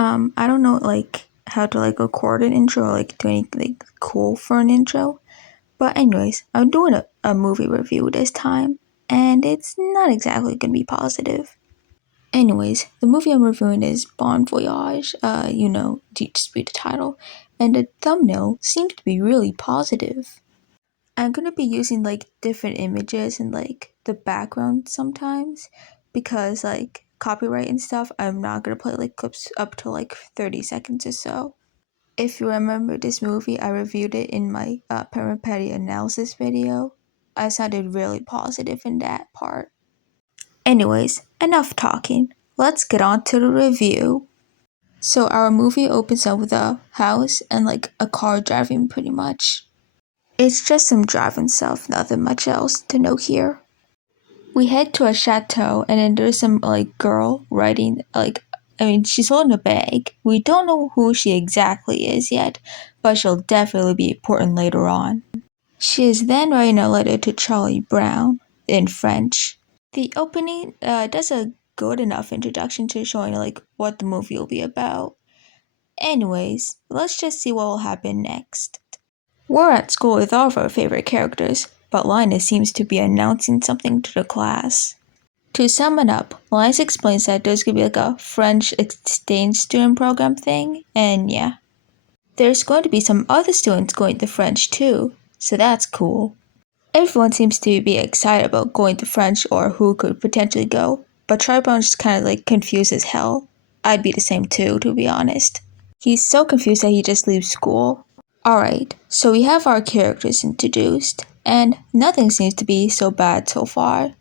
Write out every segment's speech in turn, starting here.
I don't know like how to like record an intro or like do anything like cool for an intro. But anyways, I'm doing a movie review this time, and it's not exactly gonna be positive. Anyways, the movie I'm reviewing is Bon Voyage. Just read the title, and the thumbnail seems to be really positive. I'm gonna be using like different images and like the background sometimes because like copyright and stuff. I'm not gonna play like clips up to like 30 seconds or so. If you remember this movie, I reviewed it in my Parent Patty analysis video. I sounded really positive in that part. Anyways, enough talking. Let's get on to the review. So our movie opens up with a house and like a car driving pretty much. It's just some driving stuff, nothing much else to note here. We head to a chateau and then there's some like girl riding she's holding a bag. We don't know who she exactly is yet, but she'll definitely be important later on. She is then writing a letter to Charlie Brown in French. The opening does a good enough introduction to showing like what the movie will be about. Anyways, let's just see what will happen next. We're at school with all of our favorite characters, but Linus seems to be announcing something to the class. To sum it up, Linus explains that there's gonna be like a French exchange student program thing, and yeah. There's going to be some other students going to French too, so that's cool. Everyone seems to be excited about going to French or who could potentially go, but Troy Brown's just kind of like confused as hell. I'd be the same too, to be honest. He's so confused that he just leaves school. Alright, so we have our characters introduced, and nothing seems to be so bad so far.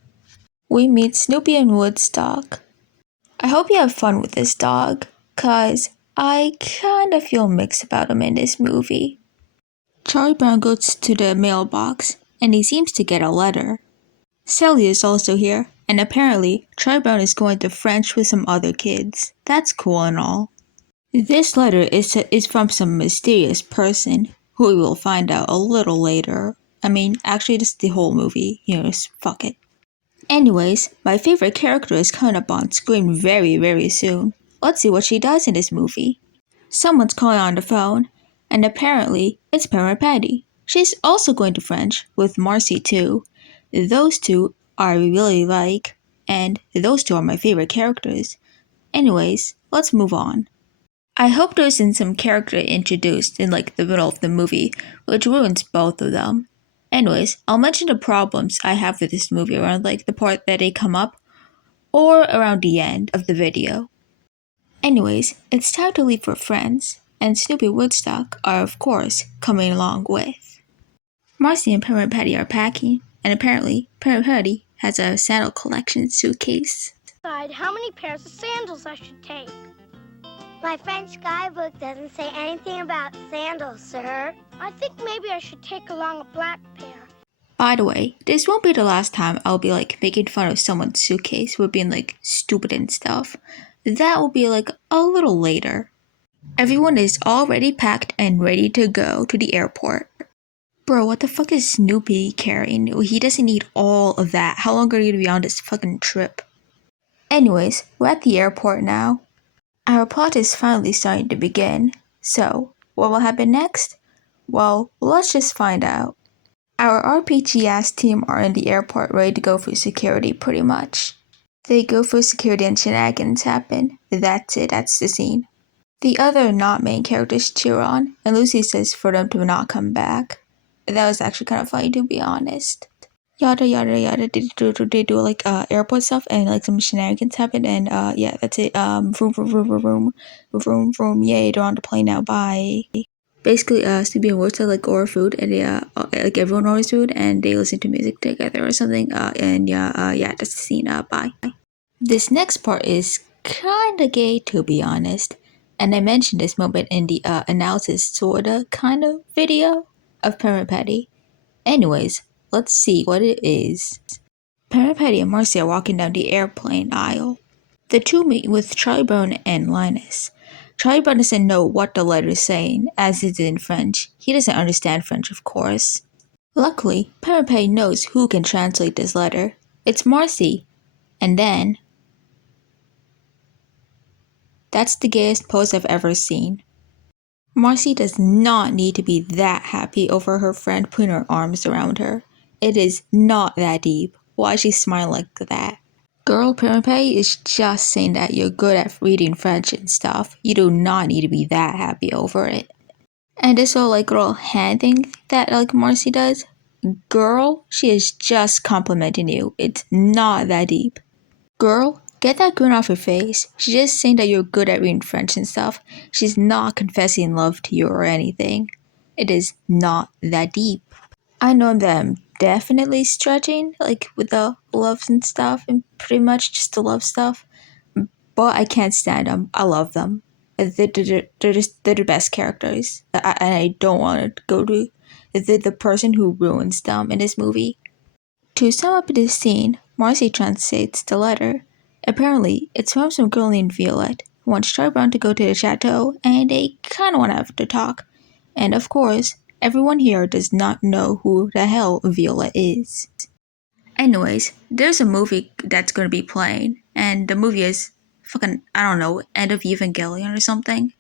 We meet Snoopy and Woodstock. I hope you have fun with this dog, cause I kinda feel mixed about him in this movie. Charlie Brown goes to the mailbox, and he seems to get a letter. Sally is also here, and apparently Charlie Brown is going to French with some other kids. That's cool and all. This letter is from some mysterious person, who we will find out a little later. Actually, this is the whole movie. Fuck it. Anyways, my favorite character is coming up on screen very, very soon. Let's see what she does in this movie. Someone's calling on the phone, and apparently it's Parent Patty. She's also going to French with Marcy too. Those two I really like, and those two are my favorite characters. Anyways, let's move on. I hope there isn't some character introduced in like the middle of the movie, which ruins both of them. Anyways, I'll mention the problems I have with this movie around like the part that they come up, or around the end of the video. Anyways, it's time to leave for friends, and Snoopy and Woodstock are of course coming along with. Marcy and Parent Patty are packing, and apparently Parent Patty has a sandal collection suitcase. Decide how many pairs of sandals I should take. My French guidebook doesn't say anything about sandals, sir. I think maybe I should take along a black pair. By the way, this won't be the last time I'll be like making fun of someone's suitcase for being like stupid and stuff. That will be like a little later. Everyone is already packed and ready to go to the airport. Bro, what the fuck is Snoopy carrying? He doesn't need all of that. How long are you gonna be on this fucking trip? Anyways, we're at the airport now. Our plot is finally starting to begin. So, what will happen next? Well, let's just find out. Our RPG-ass team are in the airport ready to go through security pretty much. They go through security and shenanigans happen. That's it, that's the scene. The other not main characters cheer on, and Lucy says for them to not come back. That was actually kind of funny to be honest. Yada yada yada, they do like airport stuff and like some shenanigans happen, and yeah, that's it. Vroom, yay, they're on the plane now, bye. Basically, Stevie and Woodstock like order food, and they like everyone orders food, and they listen to music together or something. And yeah, that's the scene. Bye. This next part is kinda gay to be honest, and I mentioned this moment in the analysis sorta kind of video of Parent Patty. Anyways, let's see what it is. Parent Patty and Marcy are walking down the airplane aisle. The two meet with Charlie Brown and Linus. Charlie Brown doesn't know what the letter is saying, as it is in French. He doesn't understand French, of course. Luckily, Parent Patty knows who can translate this letter. It's Marcy. And then That's the gayest pose I've ever seen. Marcy does not need to be that happy over her friend putting her arms around her. It is not that deep. Why is she smiling like that? Girl, Pay is just saying that you're good at reading French and stuff. You do not need to be that happy over it. And this whole like little hand thing that like Marcy does, girl, she is just complimenting you. It's not that deep. Girl, get that grin off your face. She's just saying that you're good at reading French and stuff. She's not confessing love to you or anything. It is not that deep. I know that I'm definitely stretching, like with the loves and stuff, and pretty much just the love stuff. But I can't stand them. I love them. They're the best characters. And I don't want to go to the person who ruins them in this movie. To sum up this scene, Marcy translates the letter. Apparently, it's from some girl named Violet who wants Charlie Brown to go to the chateau, and they kind of want to have to talk. And of course, everyone here does not know who the hell Violet is. Anyways, there's a movie that's going to be playing, and the movie is fucking, I don't know, End of Evangelion or something.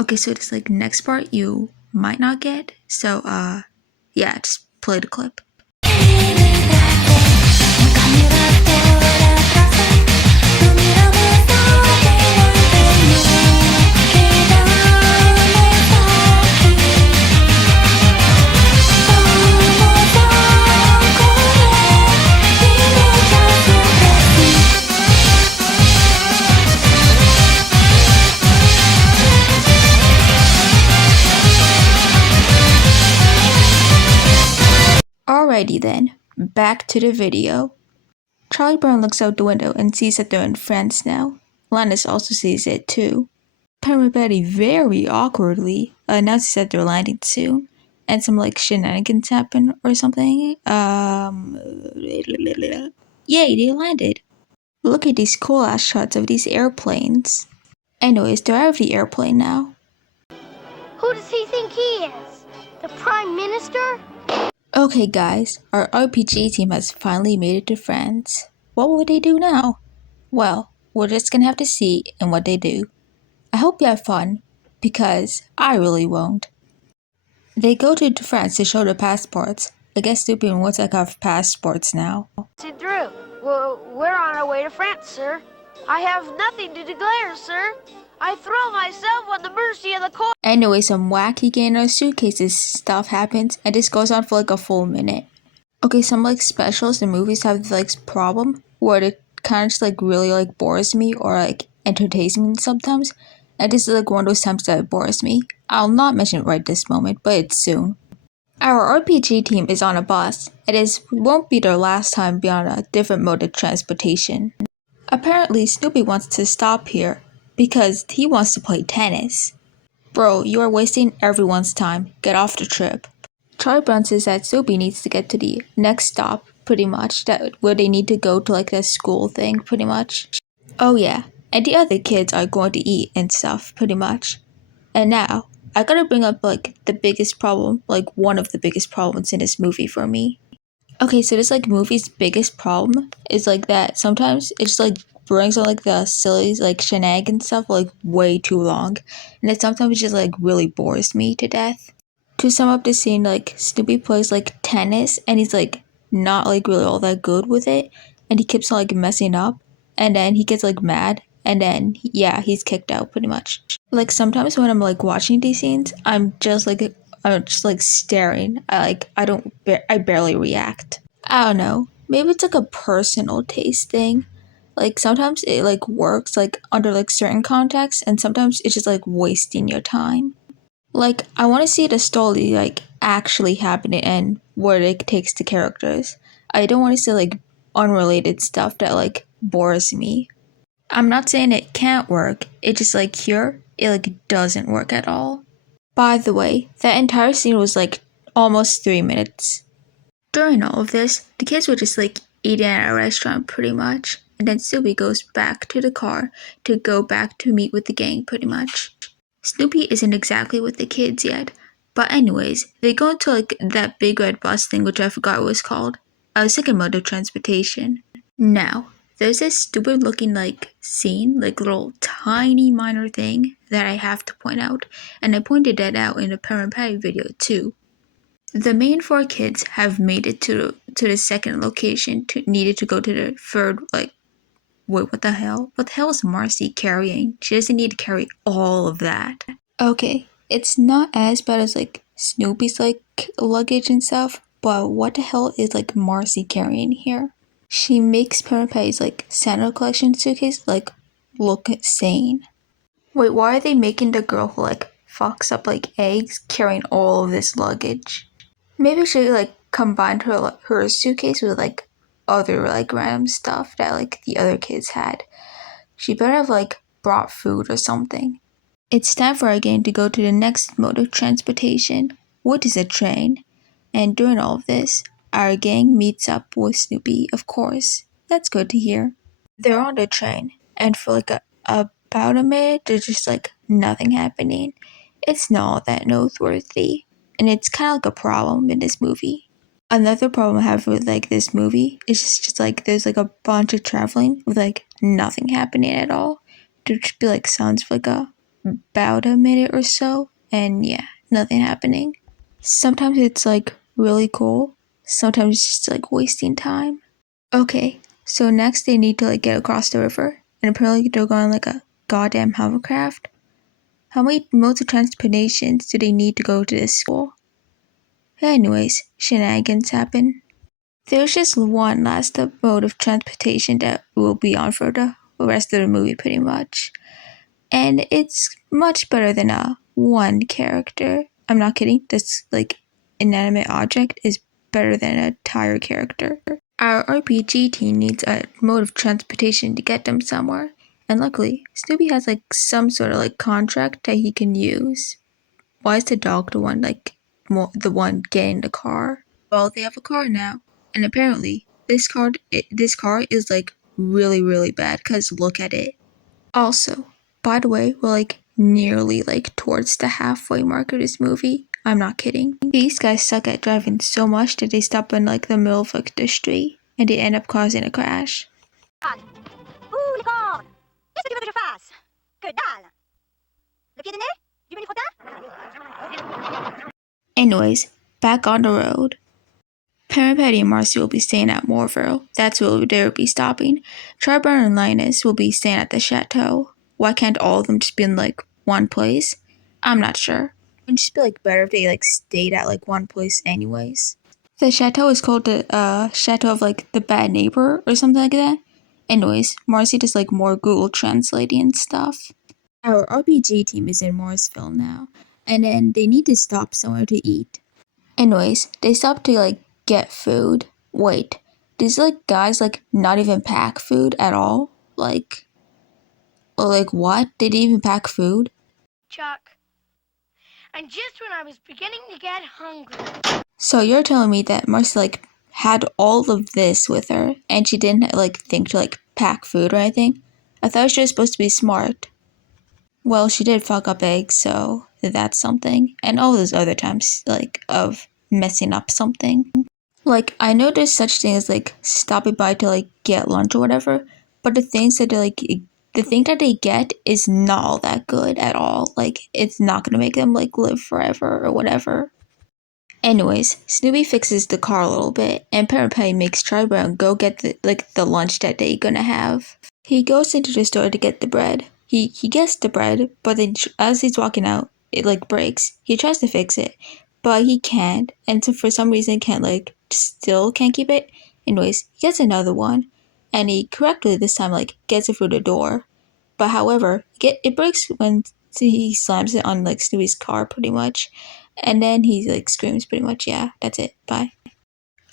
Okay, so this like next part you might not get, so yeah, just play the clip. Alrighty then, back to the video. Charlie Brown looks out the window and sees that they're in France now. Linus also sees it too. Parent Betty very awkwardly announces that they're landing soon, and some like shenanigans happen or something. Yay, they landed. Look at these cool ass shots of these airplanes. Anyways, they're out of the airplane now. Who does he think he is? The Prime Minister? Okay guys, our RPG team has finally made it to France. What will they do now? Well, we're just gonna have to see in what they do. I hope you have fun, because I really won't. They go to France to show their passports. I guess stupid ones like have passports now. Drew, we're on our way to France, sir. I have nothing to declare, sir. I throw myself on the mercy of the court. Anyway, some wacky gainer suitcases stuff happens, and this goes on for like a full minute. Okay, some like specials in movies have like problem where it kind of just like really like bores me or like entertains me sometimes, and this is like one of those times that it bores me. I'll not mention it right this moment, but it's soon. Our RPG team is on a bus. It won't be their last time beyond a different mode of transportation. Apparently, Snoopy wants to stop here because he wants to play tennis. Bro, you are wasting everyone's time. Get off the trip. Charlie Brown says that Snoopy needs to get to the next stop, pretty much, where they need to go to like that school thing, pretty much. Oh yeah, and the other kids are going to eat and stuff, pretty much. And now, I gotta bring up like the biggest problem, like one of the biggest problems in this movie for me. Okay, so this like movie's biggest problem is like that sometimes it just like brings on like the silly like shenanigans stuff like way too long, and then sometimes it just like really bores me to death. To sum up the scene, like Snoopy plays like tennis and he's like not like really all that good with it, and he keeps on like messing up, and then he gets like mad, and then yeah, he's kicked out pretty much. Like sometimes when I'm like watching these scenes, I'm just like staring. I barely react. I don't know. Maybe it's like a personal taste thing. Like sometimes it like works like under like certain contexts, and sometimes it's just like wasting your time. Like I want to see the story like actually happening and what it takes the characters. I don't want to see like unrelated stuff that like bores me. I'm not saying it can't work. It just like here it like doesn't work at all. By the way, that entire scene was like almost 3 minutes. During all of this, the kids were just like eating at a restaurant pretty much, and then Snoopy goes back to the car to go back to meet with the gang pretty much. Snoopy isn't exactly with the kids yet, but anyways, they go into like that big red bus thing which I forgot what it was called. A second mode of transportation. Now, there's this stupid looking like scene, like little tiny minor thing that I have to point out, and I pointed that out in a Parent Patty video too. The main four kids have made it to the second location, needed to go to the third, like, wait, what the hell? What the hell is Marcy carrying? She doesn't need to carry all of that. Okay, it's not as bad as like Snoopy's like luggage and stuff, but what the hell is like Marcy carrying here? She makes Parent Patty's like Santa collection suitcase like look insane. Wait, why are they making the girl who like fucks up like eggs carrying all of this luggage? Maybe she like combined her suitcase with like other like random stuff that like the other kids had. She better have like brought food or something. It's time for our gang to go to the next mode of transportation, which is a train. And during all of this, our gang meets up with Snoopy, of course. That's good to hear. They're on the train, and for like about a minute, there's just like nothing happening. It's not all that noteworthy, and it's kind of like a problem in this movie. Another problem I have with like this movie is just like there's like a bunch of traveling with like nothing happening at all. There just be like sounds for like about a minute or so, and yeah, nothing happening. Sometimes it's like really cool, sometimes it's just like wasting time. Okay, so next they need to like get across the river, and apparently they're going like a goddamn hovercraft. How many modes of transportations do they need to go to this school? Anyways, shenanigans happen. There's just one last mode of transportation that will be on for the rest of the movie pretty much. And it's much better than a one character. I'm not kidding. This like inanimate object is better than an entire character. Our RPG team needs a mode of transportation to get them somewhere. And luckily, Snoopy has like some sort of like contract that he can use. Why is the dog the one the one getting the car? Well, they have a car now, and apparently this car is like really bad. Cause look at it. Also, by the way, we're like nearly like towards the halfway mark of this movie. I'm not kidding. These guys suck at driving so much that they stop in like the middle of like the street, and they end up causing a crash. Unicorn! Qu'est-ce que tu veux que je fasse? Que dalle! Le pied de nez? Du menu frottin? Anyways, back on the road. Parent Patty and Marcy will be staying at Moorville. That's where they will be stopping. Charburn and Linus will be staying at the chateau. Why can't all of them just be in like one place? I'm not sure. It'd just be like better if they like stayed at like one place anyways. The chateau is called the Chateau of like the Bad Neighbor or something like that. Anyways, Marcy does like more Google translating and stuff. Our RPG team is in Mooresville now, and then they need to stop somewhere to eat. Anyways, they stop to like get food. Wait, these like guys like not even pack food at all? Like what? They didn't even pack food? Chuck. And just when I was beginning to get hungry. So you're telling me that Marcy like had all of this with her and she didn't like think to like pack food or anything? I thought she was supposed to be smart. Well, she did fuck up eggs, so that's something. And all those other times like of messing up something. Like, I know there's such thing as like stopping by to like get lunch or whatever, but the things that the thing that they get is not all that good at all. Like, it's not gonna make them like live forever or whatever. Anyways, Snoopy fixes the car a little bit, and Parent Patty makes Charlie Brown go get the lunch that they gonna have. He goes into the store to get the bread. He gets the bread, but then as he's walking out, it like breaks. He tries to fix it, but he can't, and so for some reason still can't keep it. Anyways, he gets another one, and he correctly this time like gets it through the door. But however, it breaks when he slams it on like Snoopy's car pretty much, and then he like screams pretty much. Yeah, that's it. Bye.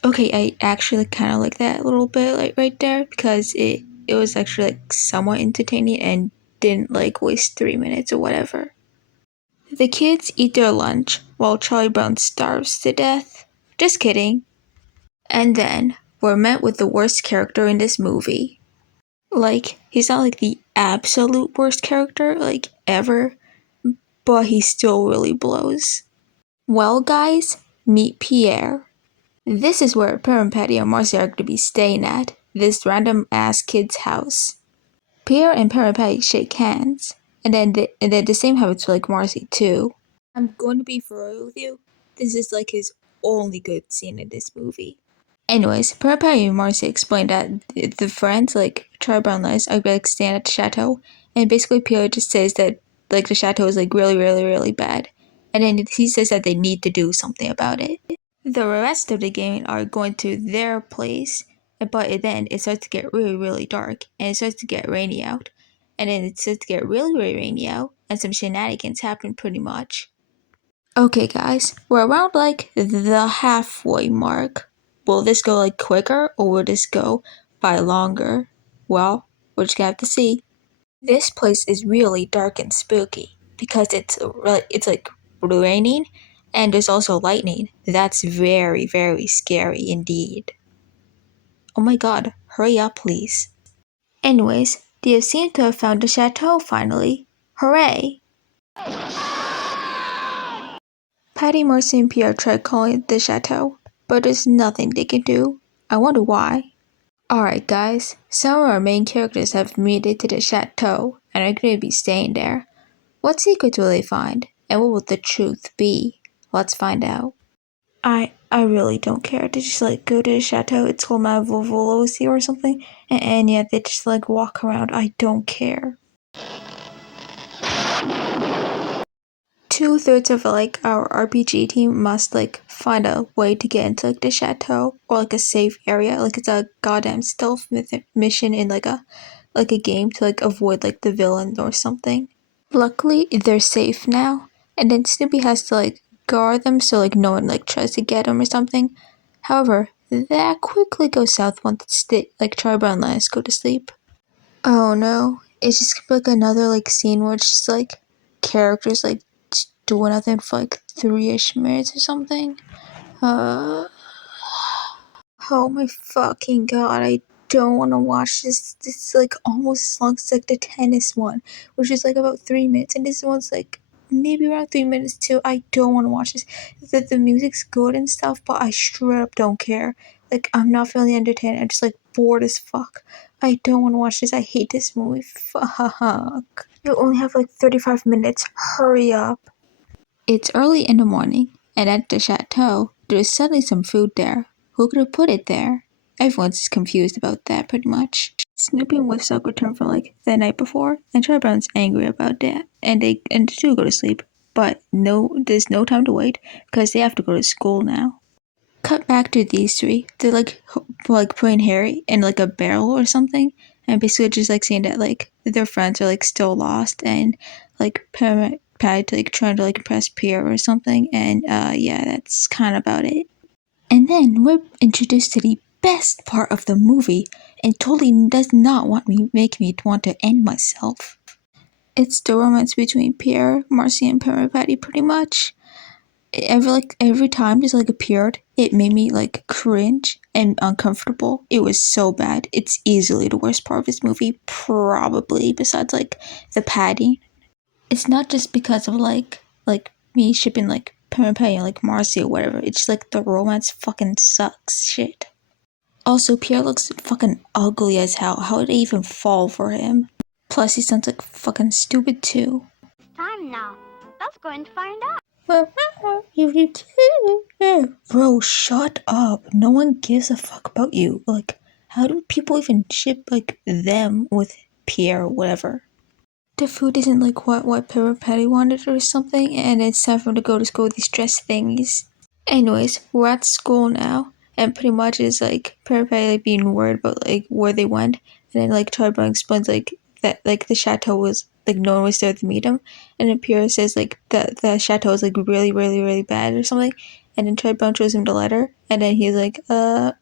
Okay, I actually kind of like that a little bit like right there because it was actually like somewhat entertaining and didn't like waste 3 minutes or whatever. The kids eat their lunch while Charlie Brown starves to death. Just kidding. And then we're met with the worst character in this movie. Like, he's not like the absolute worst character, like, ever, but he still really blows. Well, guys, meet Pierre. This is where Parent Patty and Marcy are going to be staying at. this random ass kid's house. Pierre and Perripet shake hands, and then the same happens to like Marcy too. I'm going to be for real with you. This is like his only good scene in this movie. Anyways, Perripet and Marcy explained that the friends like Charlie Brown Lies are like staying at the chateau, and basically Pierre just says that like the chateau is like really really really bad, and then he says that they need to do something about it. The rest of the gang are going to their place, but then it starts to get really, really dark, and it starts to get rainy out. And then it starts to get really, really rainy out, and some shenanigans happen pretty much. Okay, guys, we're around like the halfway mark. Will this go like quicker, or will this go by longer? Well, we're just gonna have to see. This place is really dark and spooky because it's like raining and there's also lightning. That's very very scary indeed. Oh my god, hurry up please. Anyways, they seem to have found the chateau finally. Hooray! Patty, Marcy, and Pierre tried calling it the chateau, but there's nothing they can do. I wonder why. Alright guys, some of our main characters have made it to the chateau and are going to be staying there. What secrets will they find? And what will the truth be? Let's find out. I really don't care. They just like go to the chateau. It's called Malvolosio or something. And yet they just like walk around. I don't care. 2/3 of like our RPG team must like find a way to get into like the chateau or like a safe area. Like it's a goddamn stealth mission in like a game to like avoid like the villain or something. Luckily, they're safe now, and then Snoopy has to like guard them so like no one like tries to get them or something. However, that quickly goes south once like Charlie Brown and Linus go to sleep. Oh no, it's just like another like scene where it's just like characters like doing nothing for like 3-ish minutes or something. Uh, Oh my fucking god, I don't want to watch this. This is like almost as long as like the tennis one, which is like about 3 minutes, and this one's like maybe around 3 minutes too. I don't want to watch this. The music's good and stuff, but I straight up don't care. Like I'm not feeling entertained. I'm just like bored as fuck. I don't want to watch this. I hate this movie. Fuck. You only have like 35 minutes. Hurry up. It's early in the morning, and at the chateau, there is suddenly some food there. Who could have put it there? Everyone's confused about that, pretty much. Snoopy and Woodstock return from like the night before, and Charlie Brown's angry about that, and the two go to sleep. But no, there's no time to wait because they have to go to school now. Cut back to these three. They're like putting Harry in like a barrel or something, and basically just like saying that like their friends are like still lost and like Pat like trying to like impress Pierre or something. And yeah, that's kind of about it. And then we're introduced to the best part of the movie, and totally does not make me want to end myself. It's the romance between Pierre, Marcy, and Patty, pretty much. Every time this like appeared, it made me like cringe and uncomfortable. It was so bad. It's easily the worst part of this movie, probably besides like the padding. It's not just because of like me shipping like Patty and like Marcy or whatever. It's just like the romance fucking sucks shit. Also, Pierre looks fucking ugly as hell. How did they even fall for him? Plus, he sounds like fucking stupid too. Time now. Let's go and find out. Bro, shut up. No one gives a fuck about you. Like, how do people even ship like them with Pierre or whatever? The food isn't like what Patty wanted or something, and it's time for him to go to school with these dress thingies. Anyways, we're at school now, and pretty much it's like Patty like being worried about like where they went, and then like Charlie Brown explains like that like the chateau was like no one was there to meet him, and then Pierre says like the chateau is like really really really bad or something, and then Charlie Brown shows him the letter, and then he's like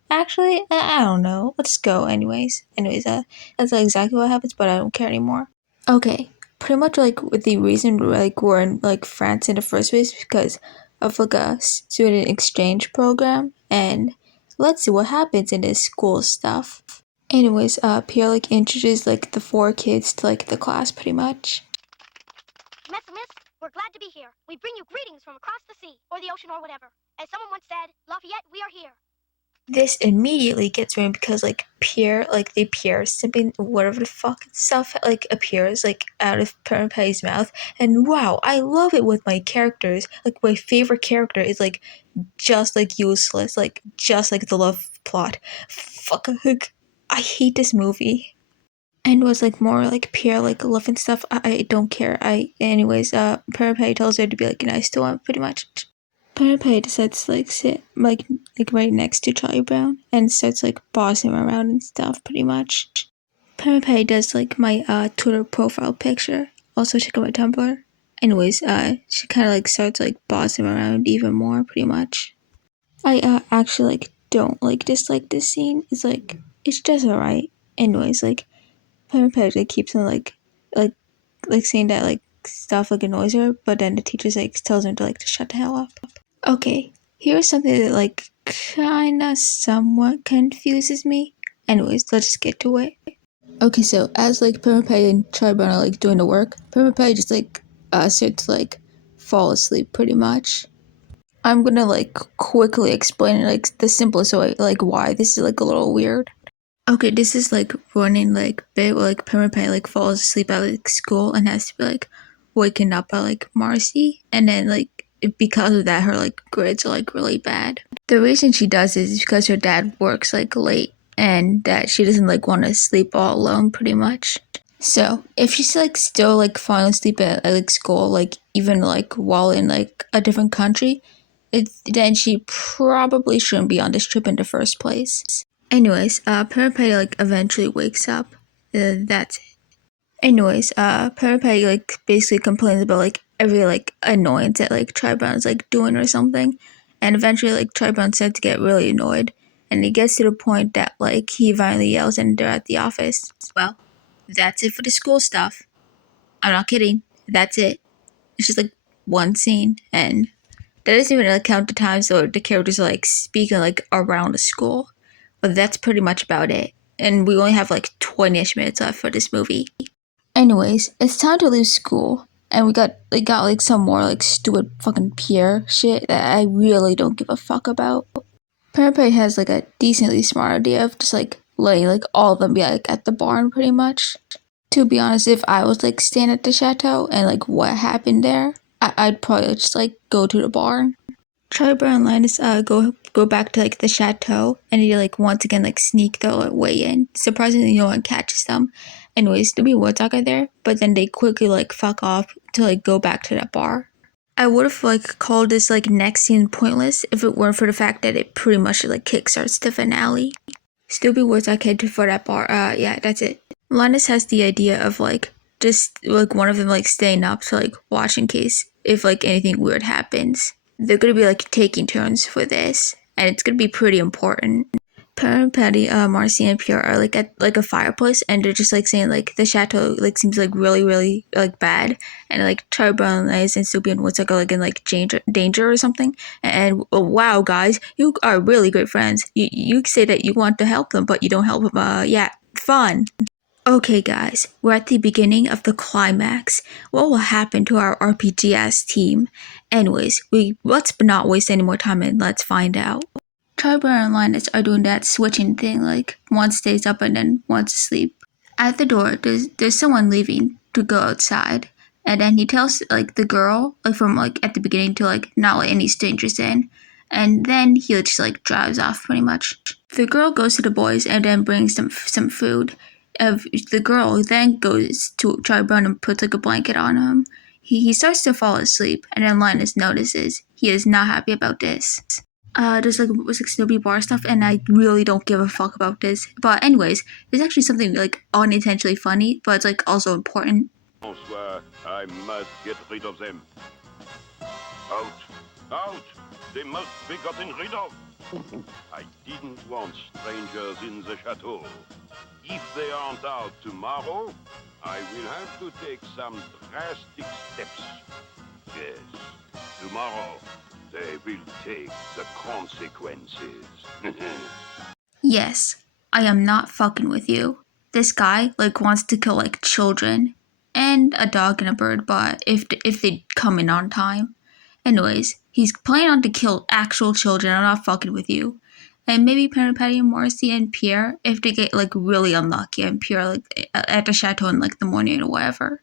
actually I don't know, let's go anyways that's like exactly what happens, but I don't care anymore. Okay, pretty much like with the reason like we're in like France in the first place because of like a student exchange program, and let's see what happens in this school stuff. Anyways, Pierre like introduced like the 4 kids to like the class pretty much. Miss, we're glad to be here. We bring you greetings from across the sea, or the ocean, or whatever. As someone once said, Lafayette, we are here. This immediately gets me because like Pierre something whatever the fuck stuff like appears like out of Penelope's mouth, and wow, I love it with my characters. Like my favorite character is like just like useless, like just like the love plot. Fuck, like, I hate this movie. And was like more like Pierre like love and stuff. I don't care. Penelope tells her to be like nice to him pretty much. Penelope decides to like sit like right next to Charlie Brown and starts like bossing him around and stuff pretty much. Penelope does like my Twitter profile picture. Also check out my Tumblr. She kind of like starts like bossing him around even more pretty much. I actually like don't like dislike this scene. It's just alright. Penelope like keeps on like saying that like stuff like annoys her, but then the teacher like tells her to shut the hell up. Okay, here's something that like kinda somewhat confuses me. Let's just get to it. Okay, so as like Penelope and Charlie Brown are like doing the work, Penelope just like starts to like fall asleep pretty much. I'm gonna like quickly explain like the simplest way like why this is like a little weird. Okay, this is like running like bit where like Penelope like falls asleep at like school and has to be like waken up by like Marcy, and then like because of that her like grades are like really bad. The reason she does this is because her dad works like late and that she doesn't like want to sleep all alone pretty much. So if she's like still like falling asleep at like school, like even like while in like a different country, then she probably shouldn't be on this trip in the first place. Penelope like eventually wakes up. That's it. Penelope like basically complains about like every like annoyance that like Tri-Brown's like doing or something, and eventually like Tri-Brown starts to get really annoyed, and it gets to the point that like he finally yells and they're at the office. Well, that's it for the school stuff. I'm not kidding. That's it. It's just like one scene, and that doesn't even like count the times so the characters are like speaking like around the school. But that's pretty much about it. And we only have like 20ish minutes left for this movie. It's time to leave school. And we got like some more like stupid fucking Pierre shit that I really don't give a fuck about. Penelope has like a decently smart idea of just like letting like all of them be like at the barn pretty much. To be honest, if I was like staying at the chateau and like what happened there, I'd probably just like go to the barn. Charlie Brown and Linus go back to like the chateau, and they like once again like sneak their way in. Surprisingly, no one catches them. There'll be Woodstock there, but then they quickly like fuck off to like go back to that bar. I would have like called this like next scene pointless if it weren't for the fact that it pretty much like kickstarts the finale. Still be Woodstock headed for that bar. Yeah, that's it. Linus has the idea of like just like one of them like staying up to like watch in case if like anything weird happens. They're gonna be like taking turns for this, and it's gonna be pretty important. Patty, Marcy, and Pierre are like at like a fireplace, and they're just like saying like the chateau like seems like really really like bad, and like Charlie Brown and Sophie and Woodstock are like in like danger or something. And oh, wow, guys, you are really great friends. You say that you want to help them, but you don't help them. Yeah, fun. Okay guys, we're at the beginning of the climax. What will happen to our RPGS team? Let's not waste any more time and let's find out. Charlie Brown and Linus are doing that switching thing, like one stays up and then one's asleep. At the door, there's someone leaving to go outside, and then he tells like the girl, like from like at the beginning to like not let any strangers in, and then he just like drives off pretty much. The girl goes to the boys and then brings them some food. The girl then goes to Charlie Brown and puts like a blanket on him. He starts to fall asleep, and then Linus notices he is not happy about this. There's like Snoopy bar stuff, and I really don't give a fuck about this. But there's actually something like unintentionally funny, but it's like also important. Bonsoir, I must get rid of them. Out! Out! They must be gotten rid of! I didn't want strangers in the chateau. If they aren't out tomorrow, I will have to take some drastic steps. Yes, tomorrow they will take the consequences. Yes, I am not fucking with you. This guy like wants to kill like children and a dog and a bird, but if they come in on time. He's planning on to kill actual children. I'm not fucking with you. and maybe Parent Patty and Marcy and Pierre if they get like really unlucky and Pierre like at the chateau in like the morning or whatever.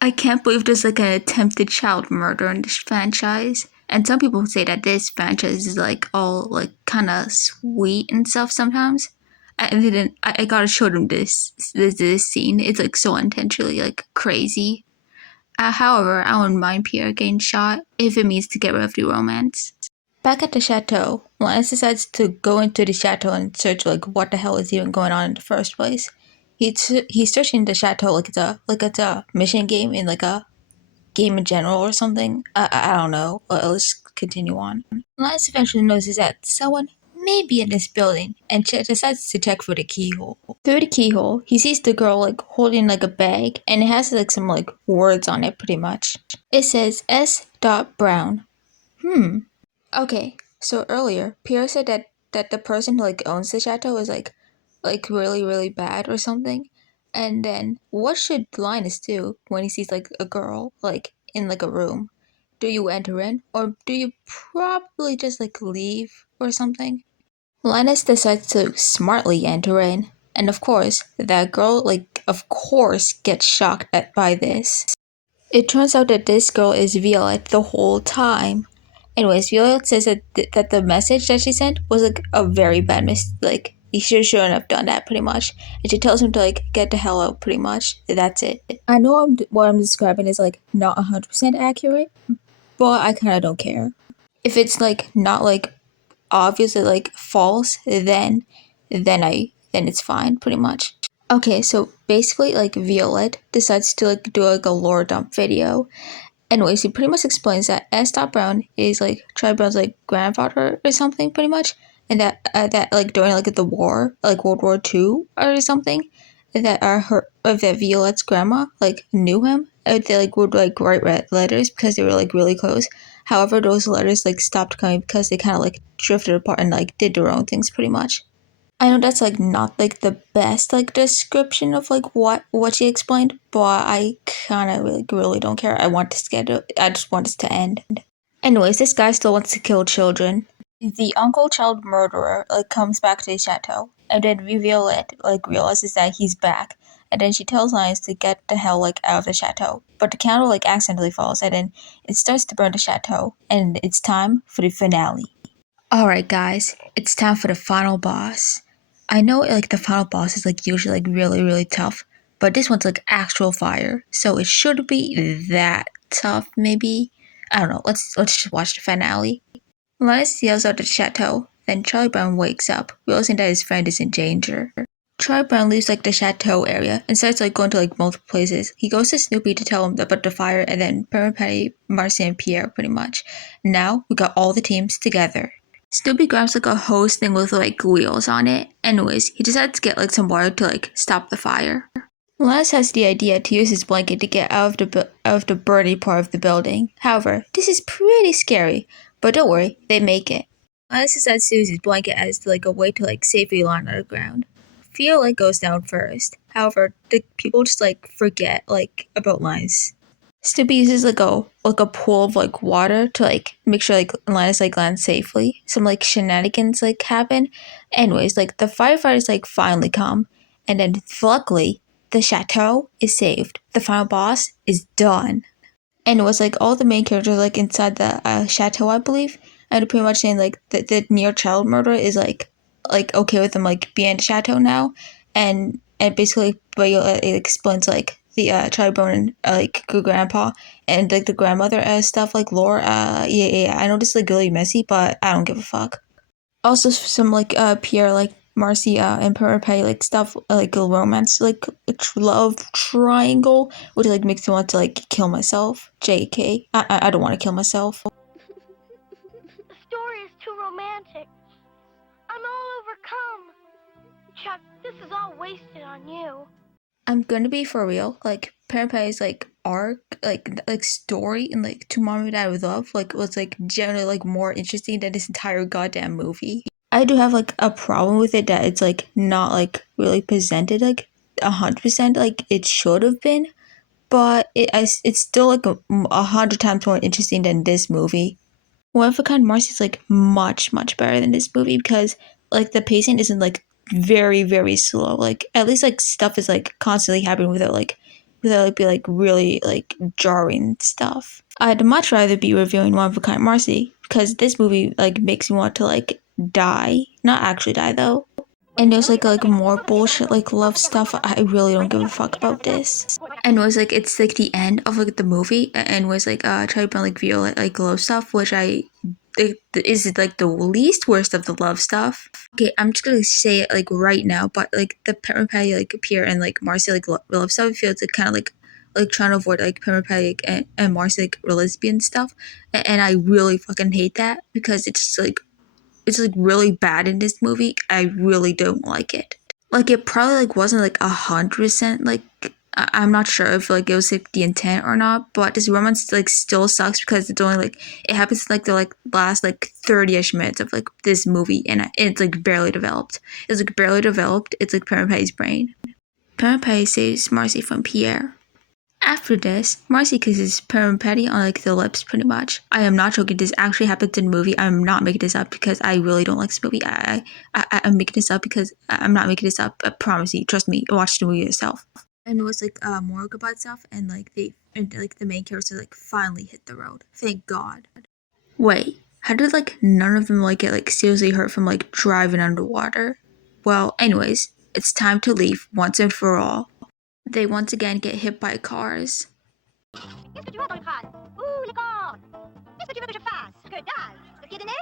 I can't believe there's like an attempted child murder in this franchise. And some people say that this franchise is like all like kind of sweet and stuff sometimes. I gotta show them this scene. It's like so intentionally like crazy. However, I wouldn't mind Pierre getting shot if it means to get rid of the romance. Back at the chateau, Lance decides to go into the chateau and search like what the hell is even going on in the first place. He's searching the chateau like it's a mission game in like a game in general or something. I don't know. Let's continue on. Lance eventually notices that someone may be in this building and decides to check for the keyhole. Through the keyhole, he sees the girl like holding like a bag and it has like some like words on it pretty much. It says S. Brown. Okay, so earlier, Pierre said that the person who like owns the chateau is like really really bad or something. And then what should Linus do when he sees like a girl like in like a room? Do you enter in or do you probably just like leave or something? Linus decides to smartly enter in, and of course, that girl like of course gets shocked by this. It turns out that this girl is Violet the whole time. Anyways, Violet says that the message that she sent was like a very bad mistake. Like, he shouldn't have done that pretty much. And she tells him to like get the hell out pretty much. That's it. I know what I'm describing is like not 100% accurate, but I kind of don't care. If it's like not like obviously like false, then it's fine pretty much. Okay, so basically like Violet decides to like do like a lore dump video. Anyways, he pretty much explains that S. Brown is like Charlie Brown's like grandfather or something pretty much, and that like during like the war, like World War II or something, that Violet's grandma like knew him. They like would like write letters because they were like really close. However, those letters like stopped coming because they kind of like drifted apart and like did their own things pretty much. I know that's like not like the best like description of like what she explained, but I kind of really don't care. I just want this to end. Anyways, this guy still wants to kill children. The uncle child murderer like comes back to the chateau, and then Violet like realizes that he's back, and then she tells Lions to get the hell like out of the chateau. But the candle like accidentally falls, and then it starts to burn the chateau, and it's time for the finale. Alright guys, it's time for the final boss. I know like the final boss is like usually like really really tough, but this one's like actual fire, so it should be that tough maybe. I don't know. Let's just watch the finale. Linus yells out at the chateau. Then Charlie Brown wakes up, realizing that his friend is in danger. Charlie Brown leaves like the chateau area and starts like going to like multiple places. He goes to Snoopy to tell him about the fire, and then Perrin Petty, Marcy, and Pierre pretty much. Now we got all the teams together. Snoopy grabs like a hose thing with like wheels on it. Anyways, he decides to get like some water to like stop the fire. Linus has the idea to use his blanket to get out of the burning part of the building. However, this is pretty scary, but don't worry, they make it. Linus decides to use his blanket as like a way to like safely land on the ground. Theo like goes down first. However, the people just like forget like about Linus. Snoopy uses like a pool of like water to like make sure like Linus like lands safely. Some like shenanigans like happen. Anyways, like the firefighters like finally come, and then luckily the chateau is saved. The final boss is done. And it was like all the main characters like inside the chateau, I believe, and pretty much saying like the near child murderer is like okay with them like being in the chateau now, and basically but it explains like the Charlie Brown and like grandpa and like the grandmother stuff like lore. Yeah, I know this is like really messy, but I don't give a fuck. Also some like Pierre like Marcy and Perry like stuff like a romance like love triangle, which like makes me want to like kill myself. JK, I don't want to kill myself. The story is too romantic. I'm all overcome. Chuck, this is all wasted on you. I'm gonna be for real. Like Perry like arc, like story, and like To Mom and Dad with Love, like was like generally like more interesting than this entire goddamn movie. I do have like a problem with it that it's like not like really presented like 100% like it should have been, but it's still like 100 times more interesting than this movie. One of a Kind Marcy is like much better than this movie because like the pacing isn't like very very slow. Like at least like stuff is like constantly happening without like be like really like jarring stuff. I'd much rather be reviewing One of a Kind Marcy because this movie like makes me want to like die. Not actually die though. And there's like more bullshit like love stuff. I really don't give a fuck about this. And was like it's like the end of like the movie and was like trying to like Violet like love stuff, which I is like the least worst of the love stuff. Okay, I'm just gonna say it like right now, but like the Pepper Patty like Pierre and like Marcy like love stuff feels like kind of like trying to avoid like Pepper Patty like, and Marcy like lesbian stuff, and I really fucking hate that because it's like really bad in this movie. I really don't like it. Like it probably like wasn't like 100% like I'm not sure if like it was like the intent or not, but this romance like still sucks because it's only like it happens like the like last like 30ish minutes of like this movie and it's like barely developed. It's like barely developed. It's like Parent Patty's brain. Parent Patty saves Marcy from Pierre. After this, Marcy kisses Parent Patty on like the lips pretty much. I am not joking, this actually happens in the movie. I'm not making this up because I really don't like this movie. I'm making this up because I'm not making this up. I promise you, trust me, watch the movie yourself. And it was like more goodbye stuff and like the main characters like finally hit the road. Thank God. Wait, how did like none of them like get like seriously hurt from like driving underwater? Well, anyways, it's time to leave once and for all. They once again get hit by cars. Qu'est-ce que tu as dans le crâne? Ouh, les cordes! Qu'est-ce que tu veux que je fasse? Que dalle! Le pied de nez?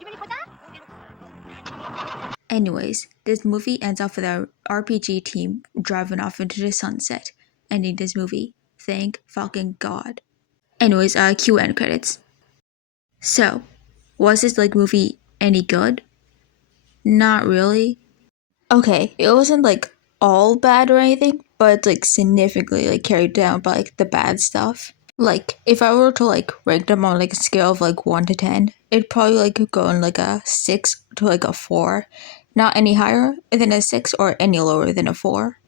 Du menu-frottin? Anyways, this movie ends off with our RPG team driving off into the sunset, ending this movie. Thank fucking God. Anyways, cue end credits. So, was this like movie any good? Not really. Okay, it wasn't like all bad or anything, but it's like significantly like carried down by like the bad stuff. Like if I were to like rank them on like a scale of like 1 to 10, it'd probably like go in like a 6 to like a 4. Not any higher than a 6 or any lower than a 4.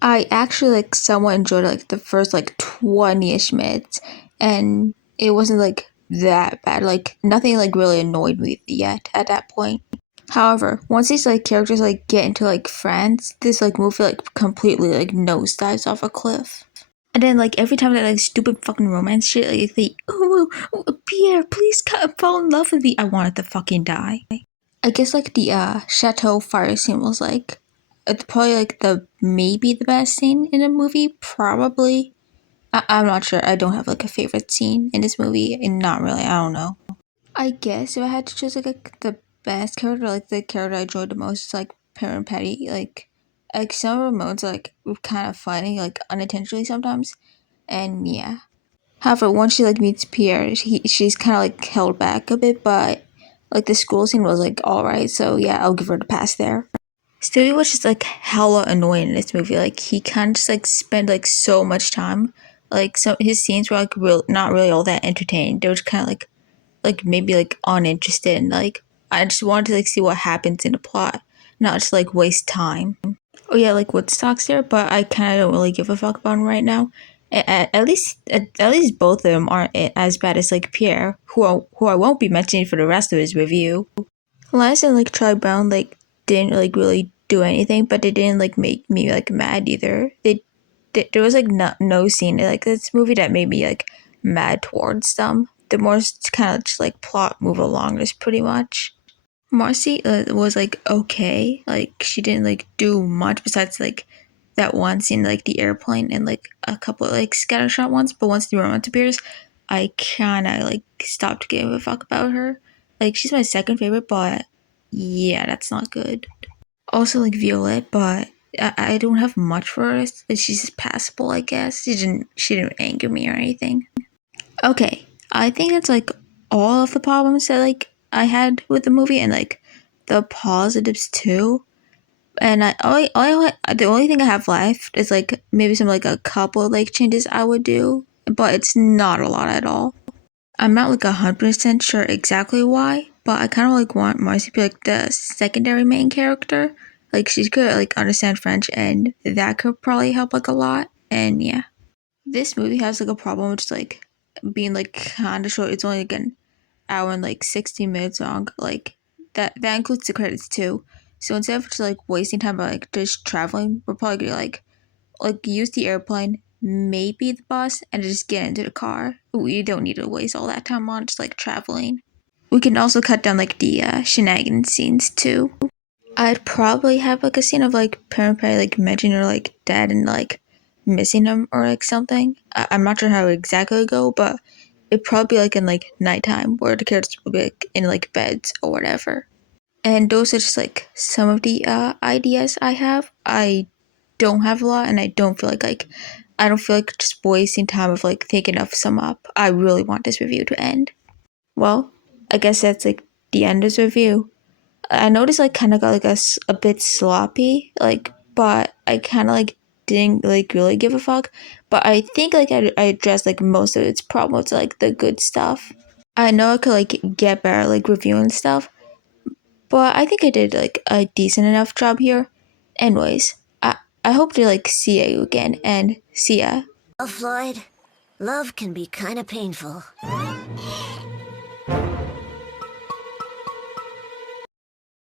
I actually like somewhat enjoyed like the first like 20ish minutes and it wasn't like that bad. Like nothing like really annoyed me yet at that point. However, once these like characters like get into like France, this like movie like completely like nosedives off a cliff. And then like every time that like stupid fucking romance shit, like they Pierre, please come fall in love with me. I wanted to fucking die. I guess like the chateau fire scene was like it's probably like the maybe the best scene in a movie. Probably. I'm not sure. I don't have like a favorite scene in this movie, and not really. I don't know. I guess if I had to choose like the best character, like the character I enjoyed the most, is like Parent Petty. Like some of her moments like kind of funny, like unintentionally sometimes, and yeah. However, once she like meets Pierre, she's kind of like held back a bit, but like the school scene was like all right. So yeah, I'll give her the pass there. Stewie was just like hella annoying in this movie. Like he kind of just like spent like so much time. Like some his scenes were like not really all that entertaining. They were just kind of like maybe like uninterested and like I just wanted to like see what happens in the plot, not just like waste time. Oh yeah, like Woodstock's there, but I kind of don't really give a fuck about him right now. At least both of them aren't as bad as like Pierre, who I won't be mentioning for the rest of his review. Lance and like Charlie Brown like didn't like really do anything, but they didn't like make me like mad either. There was like no scene in like this movie that made me like mad towards them. The more kind of just like plot move along is pretty much. Marcy was like okay, like she didn't like do much besides like that one scene like the airplane and like a couple of, like scattershot ones. But once the romance appears, I kind of like stopped giving a fuck about her. Like she's my second favorite, but yeah, that's not good. Also like Violet, but I don't have much for her. She's just passable, I guess. She didn't anger me or anything. Okay, I think that's like all of the problems that like I had with the movie and like the positives too. And the only thing I have left is like maybe some like a couple like changes I would do, but it's not a lot at all. I'm not like 100% sure exactly why, but I kind of like want Marcy to be like the secondary main character. Like she could like understand French, and that could probably help like a lot. And yeah, this movie has like a problem with just like being like kind of short. It's only like an hour and like 60 minutes long. Like that includes the credits too. So instead of just like wasting time by like just traveling, we're probably gonna like use the airplane, maybe the bus, and just get into the car. We don't need to waste all that time on just like traveling. We can also cut down like the shenanigans scenes too. I'd probably have like a scene of like parent like mentioning her like dad and like missing him or like something. I'm not sure how it exactly would go, but it'd probably be like in like nighttime where the characters will be like in like beds or whatever. And those are just like some of the ideas I have. I don't have a lot, and I don't feel like I don't feel like just wasting time of like thinking of some up. I really want this review to end. Well, I guess that's like the end of this review. I noticed like kind of got like a bit sloppy, like, but I kind of like didn't like really give a fuck. But I think like I addressed like most of its problems, like the good stuff. I know I could like get better like reviewing stuff, but I think I did like a decent enough job here. Anyways, I hope to like see you again and see ya. Well, Floyd, love can be kind of painful.